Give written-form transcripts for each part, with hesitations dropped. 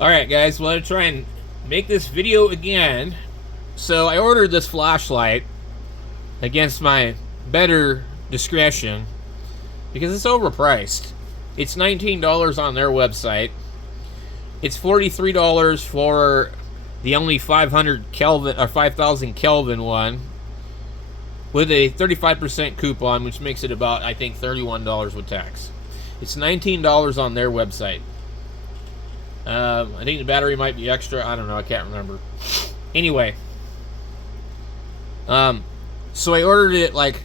Alright guys, well, I'm try and make this video again. So I ordered this flashlight against my better discretion because it's overpriced. It's $19 on their website. It's $43 for the only 500 Kelvin or 5000 Kelvin one with a 35% coupon, which makes it about, I think, $31 with tax. It's $19 on their website. I think the battery might be extra. I don't know. I can't remember. Anyway, so I ordered it like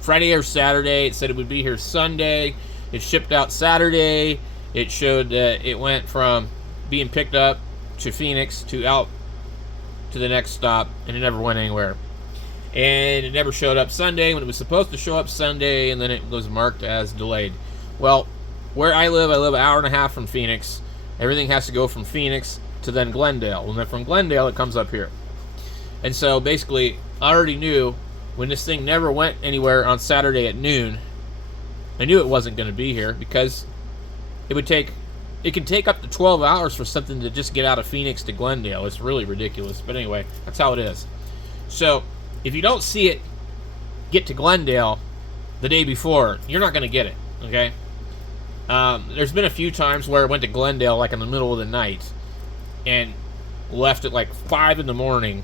Friday or Saturday. It said it would be here Sunday. It shipped out Saturday. It showed that it went from being picked up to Phoenix to out to the next stop, and it never went anywhere. And it never showed up Sunday when it was supposed to show up Sunday, and then it was marked as delayed. Well, where I live an hour and a half from Phoenix. Everything has to go from Phoenix to then Glendale. And then from Glendale, it comes up here. And so basically, I already knew when this thing never went anywhere on Saturday at noon, I knew it wasn't going to be here because it can take up to 12 hours for something to just get out of Phoenix to Glendale. It's really ridiculous. But anyway, that's how it is. So if you don't see it get to Glendale the day before, you're not going to get it, okay? There's been a few times where I went to Glendale like in the middle of the night and left at like 5 in the morning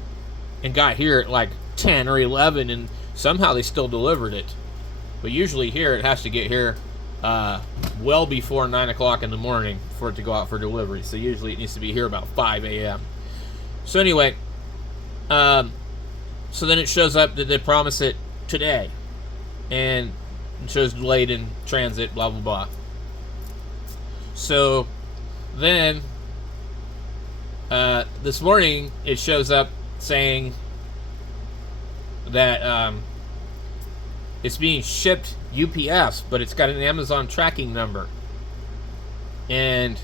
and got here at like 10 or 11, and somehow they still delivered it. But usually here it has to get here well before 9 o'clock in the morning for it to go out for delivery. So usually it needs to be here about 5 a.m. So anyway, so then it shows up that they promise it today, and it shows delayed in transit, blah blah blah. So then this morning it shows up saying that it's being shipped UPS, but it's got an Amazon tracking number, and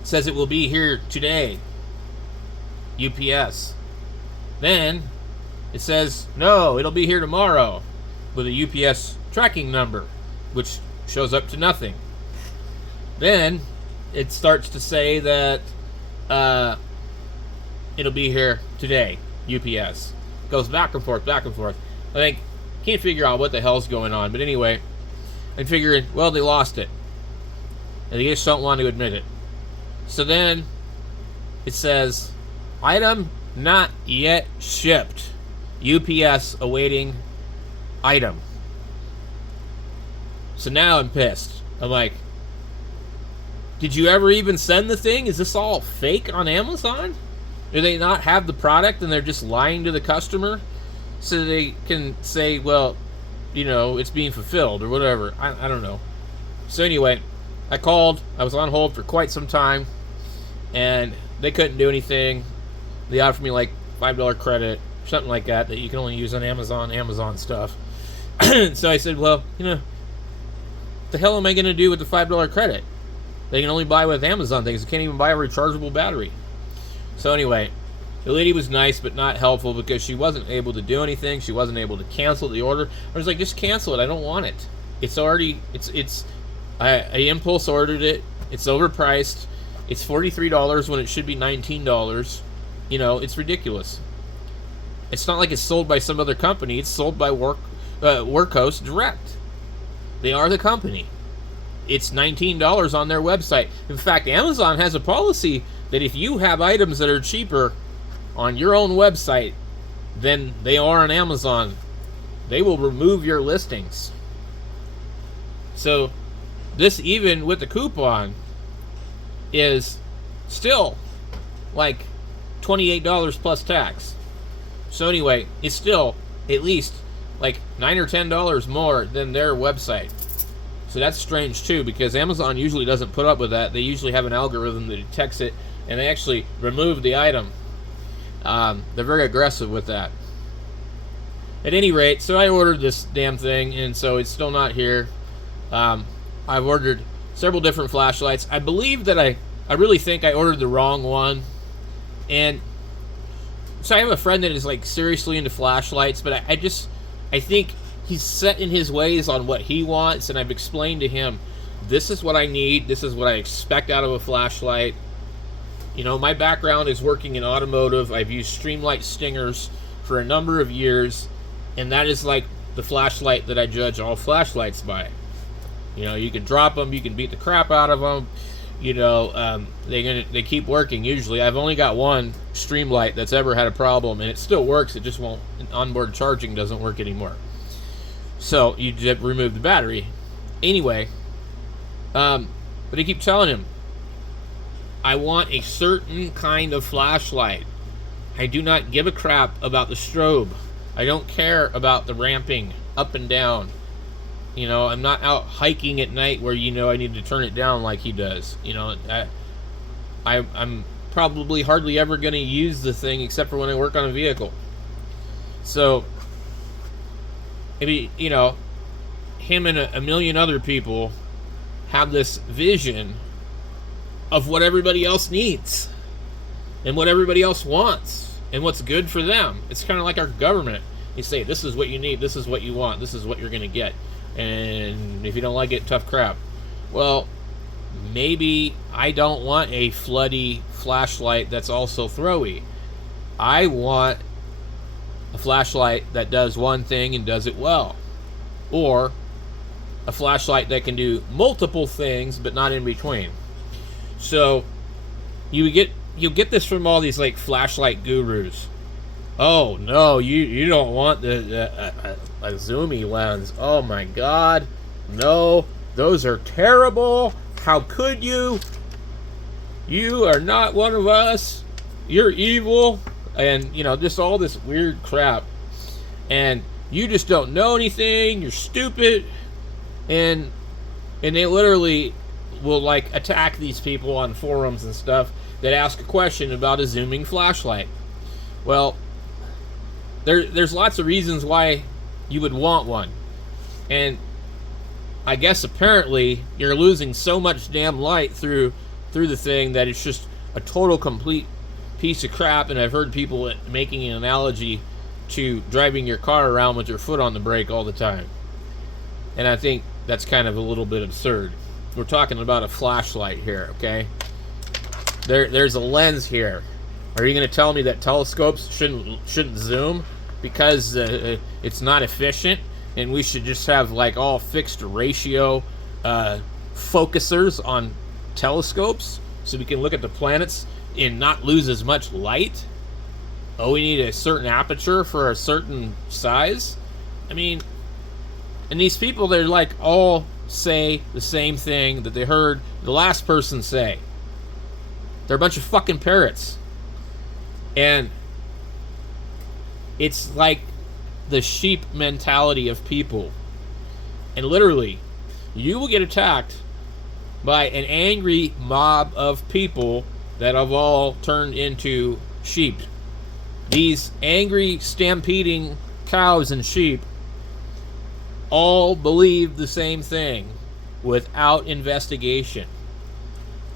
it says it will be here today, UPS. Then it says no, it'll be here tomorrow with a UPS tracking number, which shows up to nothing. Then it starts to say that it'll be here today, UPS. Goes back and forth, back and forth. I think, can't figure out what the hell's going on. But anyway, I'm figuring, well, they lost it. And they just don't want to admit it. So then it says, item not yet shipped. UPS awaiting item. So now I'm pissed. I'm like, did you ever even send the thing? Is this all fake on Amazon? Do they not have the product and they're just lying to the customer so they can say, well, you know, it's being fulfilled or whatever? I don't know. So anyway, I called. I was on hold for quite some time, and they couldn't do anything. They offered me like $5 credit, something like that you can only use on Amazon stuff. So I said, well, you know, what the hell am I going to do with the $5 credit? They can only buy with Amazon things. They can't even buy a rechargeable battery. So anyway, the lady was nice but not helpful because she wasn't able to do anything. She wasn't able to cancel the order. I was like, just cancel it. I don't want it. It's already, I impulse ordered it. It's overpriced. It's $43 when it should be $19. You know, it's ridiculous. It's not like it's sold by some other company. It's sold by Workhouse Direct. They are the company. It's $19 on their website. In fact, Amazon has a policy that if you have items that are cheaper on your own website than they are on Amazon, they will remove your listings. So this, even with the coupon, is still like $28 plus tax. So anyway, it's still at least like $9 or $10 more than their website. So that's strange too, because Amazon usually doesn't put up with that. They usually have an algorithm that detects it, and they actually remove the item. They're very aggressive with that. At any rate, so I ordered this damn thing, and so it's still not here. I've ordered several different flashlights. I believe that I really think I ordered the wrong one. And so I have a friend that is like seriously into flashlights, but I think he's set in his ways on what he wants, and I've explained to him this is what I need. This is what I expect out of a flashlight. My background is working in automotive. I've used Streamlight Stingers for a number of years, and that is like the flashlight that I judge all flashlights by. You can drop them, you can beat the crap out of them. They keep working. Usually, I've only got one Streamlight that's ever had a problem, and it still works. It just won't. Onboard charging doesn't work anymore. So you just remove the battery. Anyway, but I keep telling him, I want a certain kind of flashlight. I do not give a crap about the strobe. I don't care about the ramping up and down. I'm not out hiking at night where I need to turn it down like he does. I'm probably hardly ever going to use the thing except for when I work on a vehicle. So, maybe, him and a million other people have this vision of what everybody else needs and what everybody else wants and what's good for them. It's kind of like our government. They say, this is what you need, this is what you want, this is what you're going to get. And if you don't like it, tough crap. Well, maybe I don't want a floody flashlight that's also throwy. I want a flashlight that does one thing and does it well. Or a flashlight that can do multiple things but not in between. So you get this from all these like flashlight gurus. Oh no, you don't want a zoomy lens. Oh my god, no, those are terrible. How could you? You are not one of us. You're evil, and just all this weird crap. And you just don't know anything. You're stupid, and they literally will like attack these people on forums and stuff that ask a question about a zooming flashlight. Well, there's lots of reasons why you would want one, and I guess apparently you're losing so much damn light through the thing that it's just a total complete piece of crap. And I've heard people making an analogy to driving your car around with your foot on the brake all the time, and I think that's kind of a little bit absurd. We're talking about a flashlight here, okay? There's a lens here. Are you going to tell me that telescopes shouldn't zoom because it's not efficient, and we should just have like all fixed ratio focusers on telescopes so we can look at the planets and not lose as much light? Oh, we need a certain aperture for a certain size? I mean, and these people, they're like all say the same thing that they heard the last person say. They're a bunch of fucking parrots. And it's like the sheep mentality of people. And literally, you will get attacked by an angry mob of people that have all turned into sheep. These angry, stampeding cows and sheep all believe the same thing without investigation.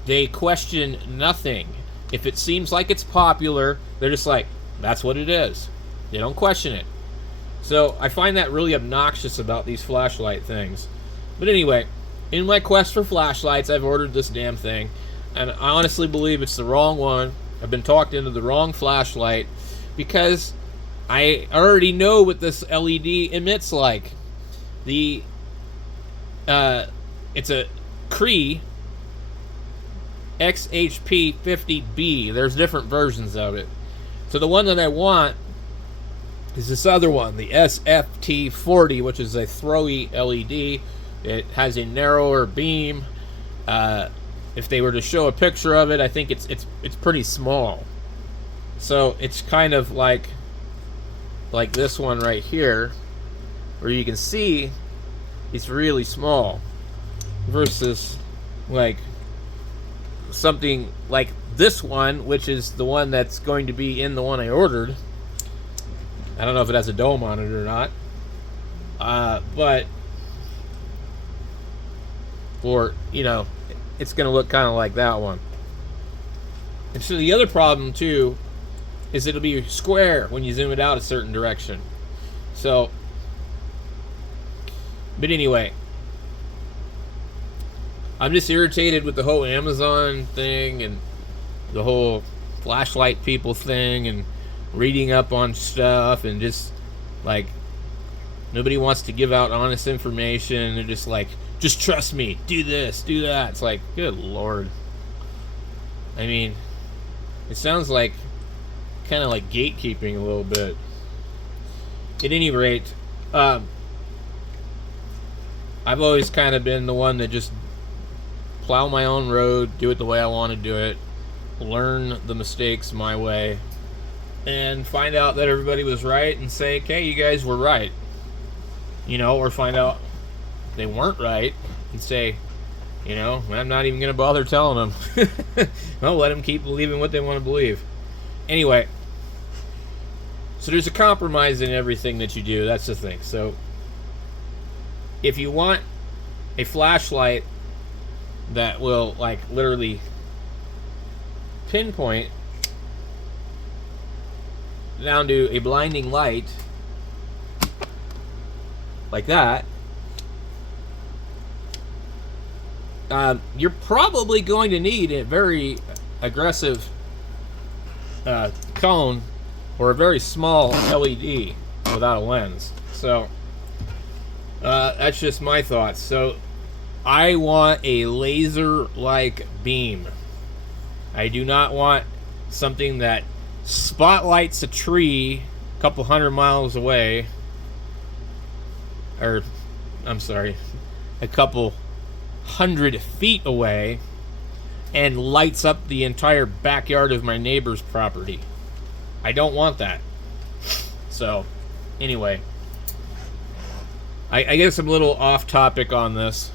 They question nothing. If it seems like it's popular, they're just like, that's what it is. They don't question it. So I find that really obnoxious about these flashlight things. But anyway, in my quest for flashlights, I've ordered this damn thing, and I honestly believe it's the wrong one. I've been talked into the wrong flashlight because I already know what this LED emits like. It's a Cree XHP50B. There's different versions of it. So the one that I want is this other one, the SFT40, which is a throwy LED. It has a narrower beam. If they were to show a picture of it, I think it's pretty small. So it's kind of like this one right here, where you can see it's really small, versus like something like this one, which is the one that's going to be in the one I ordered. I don't know if it has a dome on it or not, but it's going to look kind of like that one. And so the other problem too is it'll be square when you zoom it out a certain direction. So, but anyway, I'm just irritated with the whole Amazon thing and the whole flashlight people thing and reading up on stuff and just like nobody wants to give out honest information. They're just like, just trust me, do this, do that. It's like, good Lord. I mean, it sounds like kind of like gatekeeping a little bit. At any rate, I've always kind of been the one that just plow my own road, do it the way I want to do it, learn the mistakes my way, and find out that everybody was right and say, okay, you guys were right. You know, or find out they weren't right and say, you know, I'm not even going to bother telling them. I'll let them keep believing what they want to believe. Anyway, so there's a compromise in everything that you do. That's the thing. So if you want a flashlight that will, like, literally pinpoint down to a blinding light like that, you're probably going to need a very aggressive cone or a very small LED without a lens. So that's just my thoughts. So I want a laser-like beam. I do not want something that spotlights a tree a couple 100 miles away, or I'm sorry, a couple 100 feet away, and lights up the entire backyard of my neighbor's property. I don't want that. So, anyway, I guess I'm a little off topic on this.